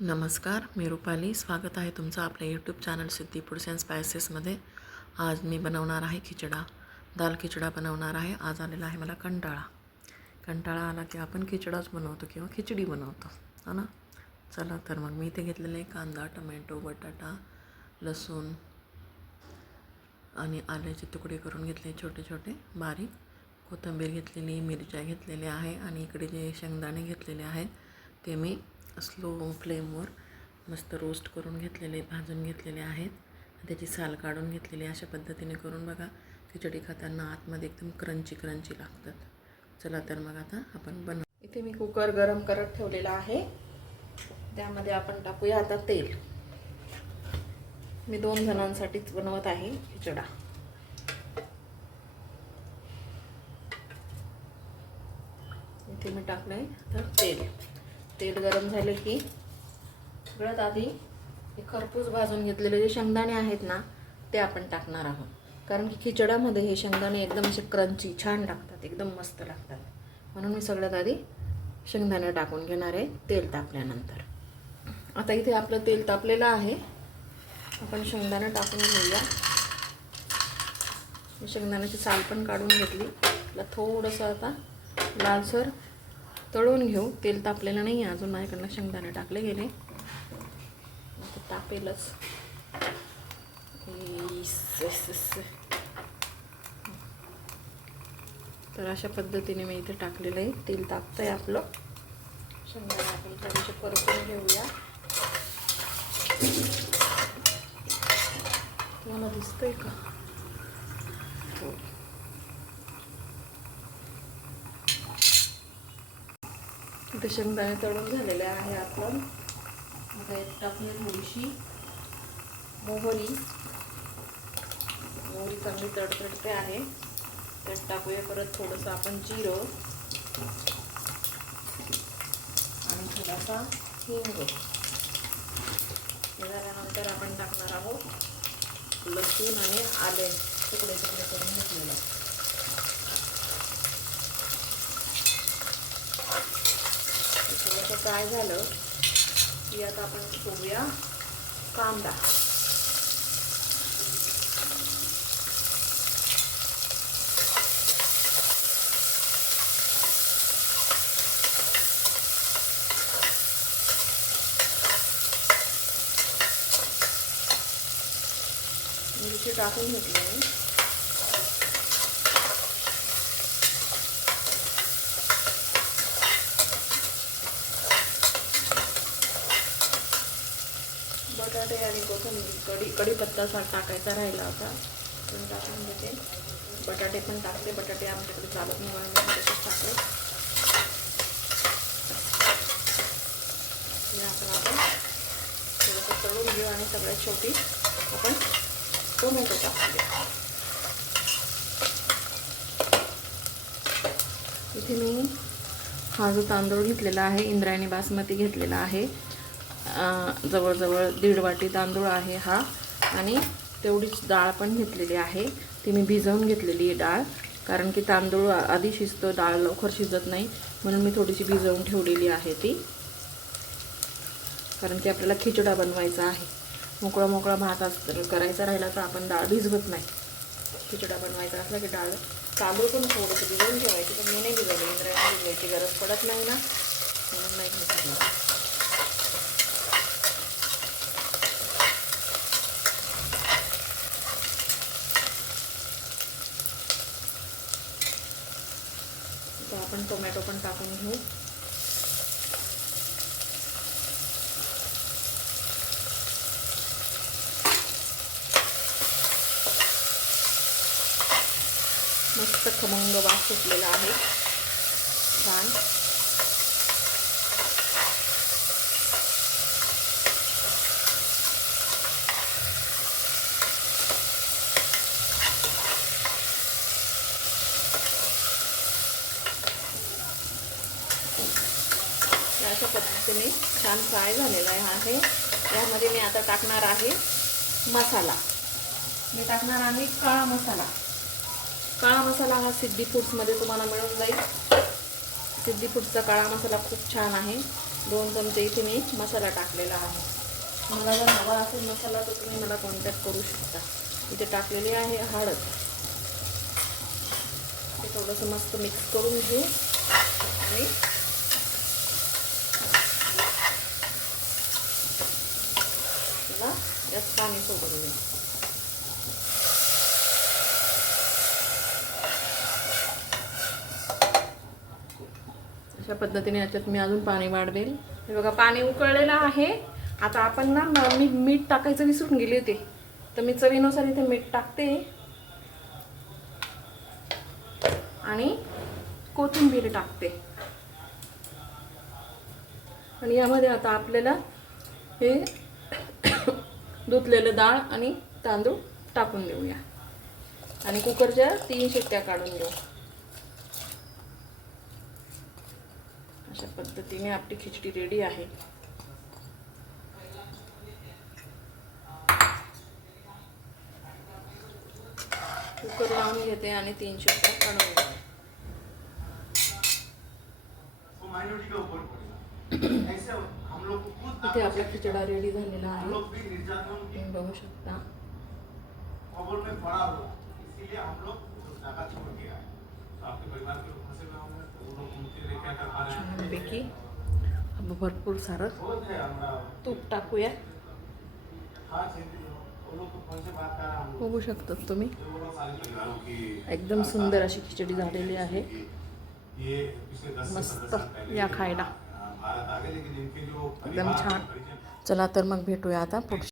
नमस्कार, मी रुपाली. स्वागत आहे तुमचं आपल्या YouTube channel Siddhi foods and स्पायसेसमध्ये. आज मी बनवणार आहे खिचडा. दाल खिचडा बनवणार आहे. आज आलेला आहे मला कंटाळा आला की आपण खिचडाच बनवतो किंवा खिचडी बनवतो, हो ना. चला तर मग मी इथे घेतलेले कांदा, टमॅटो, बटाटा, लसूण आणि आल्याचे तुकडे करून घेतले छोटे छोटे बारीक. कोथिंबीर घेतलेली, मिरच्या घेतलेल्या आहे आणि इकडे जे शेंगदाणे घेतलेले आहेत ते मी स्लो फ्लेमवर मस्त रोस्ट करून घेतलेले, भाजून घेतलेले आहेत. त्याची साल काढून घेतलेली. अशा पद्धतीने करून बघा, खिचडी खाताना आतमध्ये एकदम क्रंची लागतात. चला तर मग आता आपण बनवू. इथे मी कुकर गरम करत ठेवलेला आहे. त्यामध्ये आपण टाकूया आता तेल. मी 2 जणांसाठीच बनवत आहे खिचडा. इथे मी टाकलंय तर तेल गरम झाले की सगळ्यात आधी हे खरपूस भाजून घेतलेले जे शेंगदाणे आहेत ना ते आपण टाकणार आहोत. कारण की खिचड्यामध्ये हे शेंगदाणे एकदम असे क्रंची छान लागतात, एकदम मस्त लागतात. म्हणून मी सगळ्यात आधी शेंगदाणे टाकून घेणार आहे तेल तापल्यानंतर. आता इथे आपलं तेल तापलेलं आहे. आपण शेंगदाणे टाकून घेऊया. शेंगदाण्याची साल पण काढून घेतली. त्याला थोडंसं आता लालसर तळून घेऊ. तेल तापलेलं नाही आहे अजून, माझ्याकडनं शेंगदाणे टाकले गेले. आता तापेलच. तर अशा पद्धतीने मी इथे टाकलेलं आहे. तेल तापतंय आपलं. शेंगदाणे आपण थोडेसे परतून घेऊया. तुम्हाला दिसतंय का? हो. इथे शेंगदाणे तळून झालेले आहे आपण. आता एक टाकूया थोडीशी मोहरी चांगली तडतडते आहे. त्यात टाकूया परत थोडंसं आपण जिरं आणि थोडासा हिंग. झाल्यानंतर आपण टाकणार आहोत लसूण आणि आले तुकडे करून घेतलेले. थोडंसं फ्राय झालं की आता आपण ठेवूया कांदा. मिरची टाकून घेतली मी. बटाटे आणि कोथिंबीर, कढीपत्ता टाकायचा राहिला होता पण टाकून घेते. बटाटे पण टाकले. बटाटे आमच्याकडे चालत नाही म्हणून मी तसेच टाकले. आपण थोडंसं तळून घेऊ आणि सगळ्यात शेवटी आपण टोमॅटो टाकूया. इथे मी हा जो तांदूळ घेतलेला आहे इंद्रायणी बासमती घेतलेला आहे. जवळजवळ 1.5 वाटी तांदूळ आहे हा. आणि तेवढीच डाळ पण घेतलेली आहे. ती मी भिजवून घेतलेली आहे डाळ. कारण की तांदूळ आधी शिजतो, डाळ लवकर शिजत नाही, म्हणून मी थोडीशी भिजवून ठेवलेली आहे ती. कारण की आपल्याला खिचडा बनवायचा आहे. मोकळा भात करायचा राहिला तर आपण डाळ भिजवत नाही. खिचडा बनवायचा असला की डाळ तांदूळ पण थोडंसं भिजवून ठेवायची. पण मी नाही भिजवली. इंद्रायणी भिजवायची गरज पडत नाही ना, म्हणून नाही भिजवली. तर आपण टोमॅटो पण टाकून घेऊ. मस्त खमंग वास सुटलेला आहे छान. अशा पद्धतीने छान फ्राय झालेला आहे. यामध्ये मी आता टाकणार आहे मसाला. मी टाकणार आहे काळा मसाला. काळा मसाला हा सिद्धी फूड्समध्ये तुम्हाला मिळून जाईल. सिद्धी फूड्सचा काळा मसाला खूप छान आहे. 2 चमचे इथे मी मसाला टाकलेला आहे. मला जर हवा असेल मसाला तर तुम्ही मला कॉन्टॅक्ट करू शकता. इथे टाकलेली आहे हळद. ते थोडंसं मस्त मिक्स करून घेऊ आणि मला यात पाणी सोडून घेऊ. अशा पद्धतीने याच्यात मी अजून पाणी वाढवेल. हे बघा पाणी उकळलेलं आहे. आता आपण ना मी मीठ टाकायचं विसरून गेले होते, तर मी चवीनुसार इथे मीठ टाकते आणि कोथिंबीर टाकते. आणि यामध्ये आता आपल्याला हे धुतलेलं डाळ आणि तांदूळ टाकून देऊया आणि कुकरच्या 3 शिट्ट्या काढून घेऊ. अशा पद्धतीने आपली खिचडी रेडी आहे. कुकर लावून घेते आणि 3 शिट्ट्या काढून घेते. इथे आपला खिचडा रेडी झालेला आहे, तुम्ही बघू शकता. छानपैकी भरपूर सारं तूप टाकूया. बघू शकतात तुम्ही, एकदम सुंदर अशी खिचडी झालेली आहे. मस्त या खायला एकदम छान. चला तर मग भेटूया आता पुढच्या